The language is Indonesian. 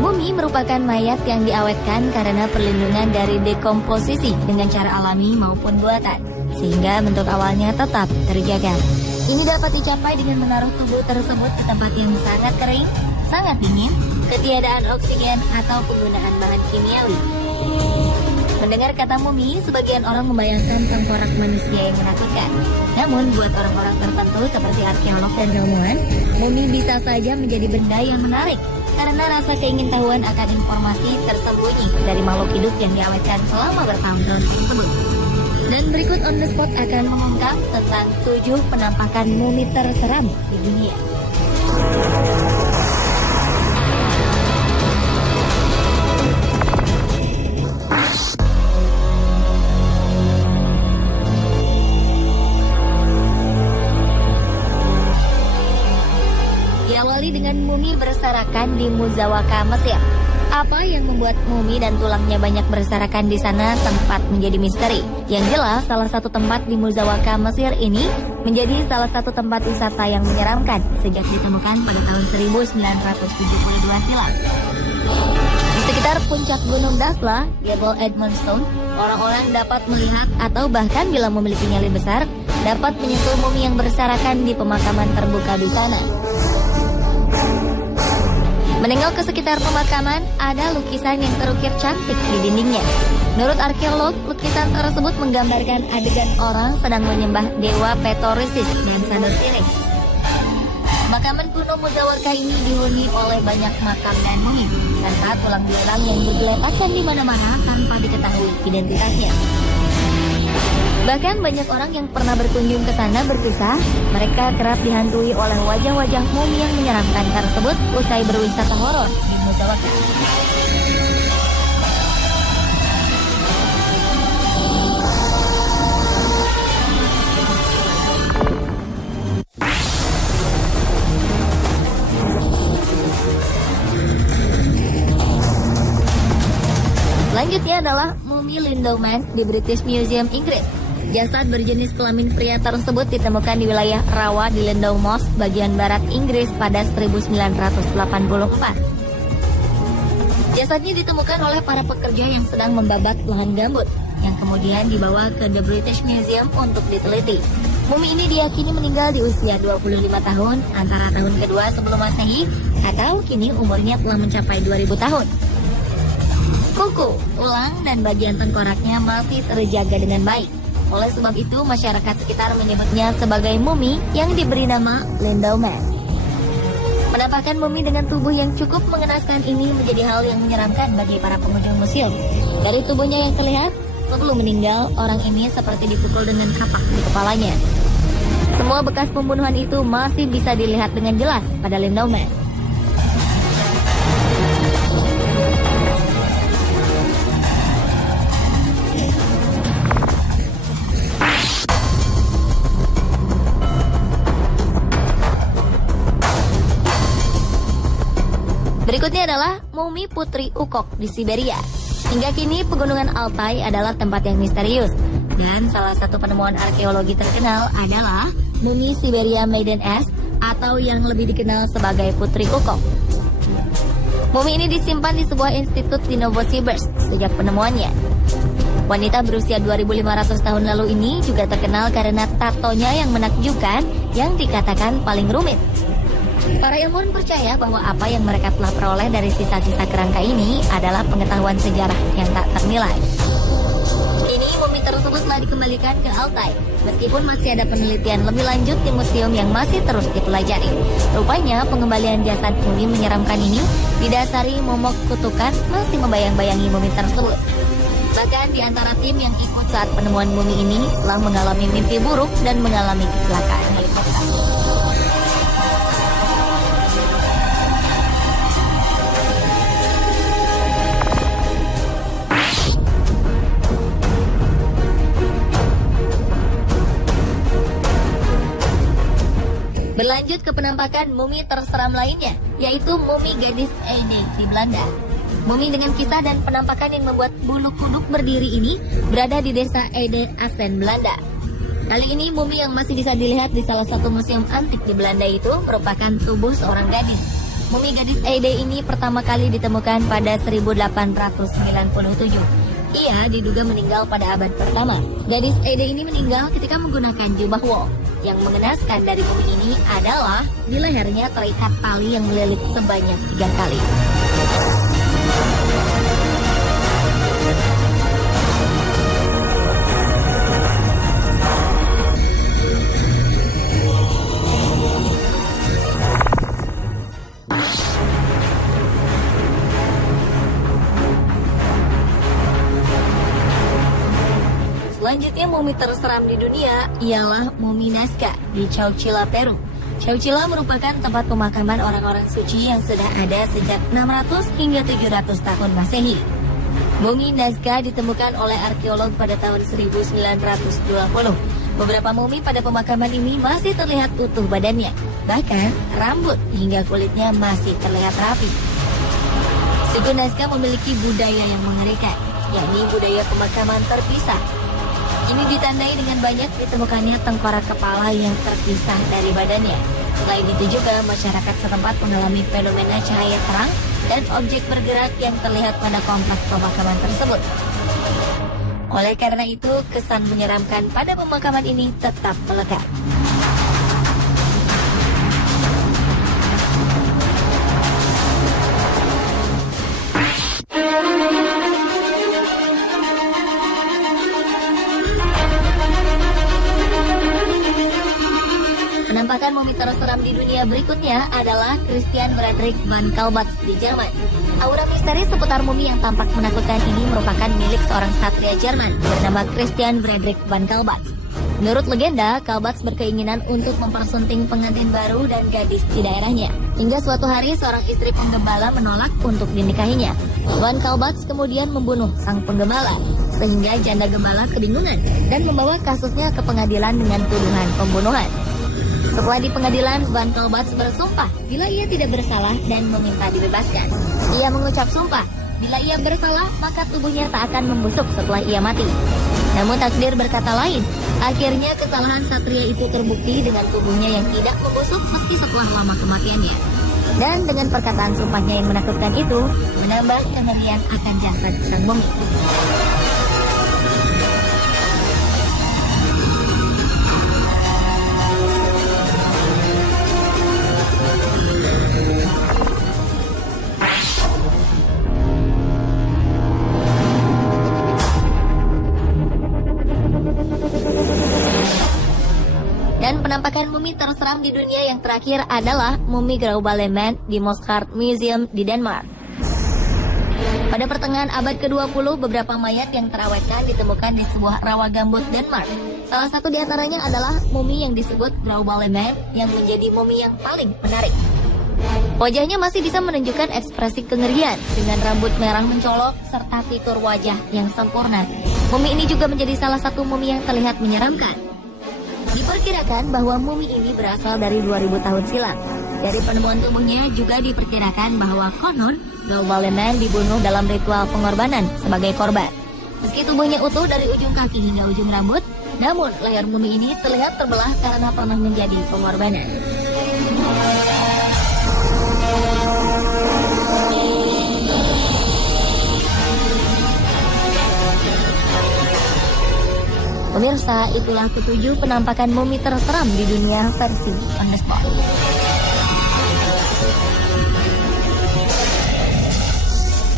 Mumi merupakan mayat yang diawetkan karena perlindungan dari dekomposisi dengan cara alami maupun buatan, sehingga bentuk awalnya tetap terjaga. Ini dapat dicapai dengan menaruh tubuh tersebut di tempat yang sangat kering, sangat dingin, ketiadaan oksigen, atau penggunaan bahan kimiawi. Mendengar kata mumi, sebagian orang membayangkan tengkorak manusia yang menakutkan. Namun, buat orang-orang tertentu seperti arkeolog dan ilmuwan, mumi bisa saja menjadi benda yang menarik karena rasa keingintahuan akan informasi tersembunyi dari makhluk hidup yang diawetkan selama bertahun-tahun tersebut. Dan berikut on the spot akan mengungkap tentang 7 penampakan mumi terseram di dunia. Diawali dengan mumi berserakan di Muzawaka, Mesir. Apa yang membuat mumi dan tulangnya banyak berserakan di sana sempat menjadi misteri. Yang jelas, salah satu tempat di Muzawaka, Mesir ini menjadi salah satu tempat wisata yang menyeramkan sejak ditemukan pada tahun 1972 silam. Di sekitar puncak Gunung Dakhla, Jebel Edmonstone, orang-orang dapat melihat atau bahkan bila memiliki nyali besar, dapat menyentuh mumi yang berserakan di pemakaman terbuka di sana. Menengok ke sekitar pemakaman, ada lukisan yang terukir cantik di dindingnya. Menurut arkeolog, lukisan tersebut menggambarkan adegan orang sedang menyembah dewa Petorisis dan Sadosiris. Pemakaman kuno Muzawaka ini dihuni oleh banyak makam dan mumi, serta tulang belulang yang bergeletakan di mana-mana tanpa diketahui identitasnya. Bahkan banyak orang yang pernah berkunjung ke sana berkisah, mereka kerap dihantui oleh wajah-wajah mumi yang menyeramkan tersebut usai berwisata horor di Muzawaka. Selanjutnya adalah mumi Lindeman di British Museum, Inggris. Jasad berjenis kelamin pria tersebut ditemukan di wilayah rawa di Landau Moss, bagian barat Inggris pada 1984. Jasadnya ditemukan oleh para pekerja yang sedang membabat lahan gambut, yang kemudian dibawa ke The British Museum untuk diteliti. Mumi ini diyakini meninggal di usia 25 tahun, antara tahun kedua sebelum Masehi, atau kini umurnya telah mencapai 2000 tahun. Kuku, tulang, dan bagian tengkoraknya masih terjaga dengan baik. Oleh sebab itu, masyarakat sekitar menyebutnya sebagai mumi yang diberi nama Lindeman. Penampakan mumi dengan tubuh yang cukup mengenaskan ini menjadi hal yang menyeramkan bagi para pengunjung museum. Dari tubuhnya yang terlihat, sebelum meninggal, orang ini seperti dipukul dengan kapak di kepalanya. Semua bekas pembunuhan itu masih bisa dilihat dengan jelas pada Lindeman. Berikutnya adalah mumi Putri Ukok di Siberia. Hingga kini pegunungan Altai adalah tempat yang misterius. Dan salah satu penemuan arkeologi terkenal adalah mumi Siberia Maiden S atau yang lebih dikenal sebagai Putri Ukok. Mumi ini disimpan di sebuah institut di Novosibirsk sejak penemuannya. Wanita berusia 2500 tahun lalu ini juga terkenal karena tatonya yang menakjubkan yang dikatakan paling rumit. Para ilmuwan percaya bahwa apa yang mereka telah peroleh dari sisa-sisa kerangka ini adalah pengetahuan sejarah yang tak ternilai. Kini mumi tersebut telah dikembalikan ke Altai, meskipun masih ada penelitian lebih lanjut di museum yang masih terus dipelajari. Rupanya pengembalian jasad mumi menyeramkan ini didasari momok kutukan masih membayang-bayangi mumi tersebut. Bahkan di antara tim yang ikut saat penemuan mumi ini telah mengalami mimpi buruk dan mengalami kecelakaan helikopter. Berlanjut ke penampakan mumi terseram lainnya, yaitu mumi gadis Ede di Belanda. Mumi dengan kisah dan penampakan yang membuat bulu kuduk berdiri ini berada di desa Ede, Assen, Belanda. Kali ini mumi yang masih bisa dilihat di salah satu museum antik di Belanda itu merupakan tubuh seorang gadis. Mumi gadis Ede ini pertama kali ditemukan pada 1897. Ia diduga meninggal pada abad pertama. Gadis Ede ini meninggal ketika menggunakan jubah wol. Yang mengenaskan dari mumi ini adalah di lehernya terikat tali yang melilit sebanyak 3 kali. Selanjutnya mumi terseram di dunia ialah mumi Nazca di Chowchilla, Peru. Chowchilla merupakan tempat pemakaman orang-orang suci yang sudah ada sejak 600 hingga 700 tahun Masehi. Mumi Nazca ditemukan oleh arkeolog pada tahun 1920. Beberapa mumi pada pemakaman ini masih terlihat utuh badannya, bahkan rambut hingga kulitnya masih terlihat rapi. Suku Nazca memiliki budaya yang mengerikan, yakni budaya pemakaman terpisah. Ini ditandai dengan banyak ditemukannya tengkorak kepala yang terpisah dari badannya. Selain itu juga masyarakat setempat mengalami fenomena cahaya terang dan objek bergerak yang terlihat pada kompleks pemakaman tersebut. Oleh karena itu, kesan menyeramkan pada pemakaman ini tetap melekat. Penampakan mumi terseram di dunia berikutnya adalah Christian Friedrich von Kaulbatz di Jerman. Aura misteri seputar mumi yang tampak menakutkan ini merupakan milik seorang satria Jerman bernama Christian Friedrich von Kaulbatz. Menurut legenda, Kaulbatz berkeinginan untuk mempersunting pengantin baru dan gadis di daerahnya. Hingga suatu hari seorang istri penggembala menolak untuk dinikahinya. Von Kaulbatz kemudian membunuh sang penggembala, sehingga janda gembala kebingungan dan membawa kasusnya ke pengadilan dengan tuduhan pembunuhan. Setelah di pengadilan, Von Kaulbatz bersumpah bila ia tidak bersalah dan meminta dibebaskan. Ia mengucap sumpah, bila ia bersalah maka tubuhnya tak akan membusuk setelah ia mati. Namun takdir berkata lain. Akhirnya kesalahan satria itu terbukti dengan tubuhnya yang tidak membusuk meski setelah lama kematiannya. Dan dengan perkataan sumpahnya yang menakutkan itu, menambah kengerian akan jasad sang mumi. Dan penampakan mumi terseram di dunia yang terakhir adalah mumi Grauballeman di Moskart Museum di Denmark. Pada pertengahan abad ke-20, beberapa mayat yang terawetkan ditemukan di sebuah rawa gambut Denmark. Salah satu di antaranya adalah mumi yang disebut Grauballeman yang menjadi mumi yang paling menarik. Wajahnya masih bisa menunjukkan ekspresi kengerian dengan rambut merah mencolok serta fitur wajah yang sempurna. Mumi ini juga menjadi salah satu mumi yang terlihat menyeramkan. Diperkirakan bahwa mumi ini berasal dari 2000 tahun silam. Dari penemuan tubuhnya juga diperkirakan bahwa konon Grauballeman dibunuh dalam ritual pengorbanan sebagai korban. Meski tubuhnya utuh dari ujung kaki hingga ujung rambut, namun leher mumi ini terlihat terbelah karena pernah menjadi pengorbanan. Pemirsa, itulah ketujuh penampakan mumi terseram di dunia versi On The Spot.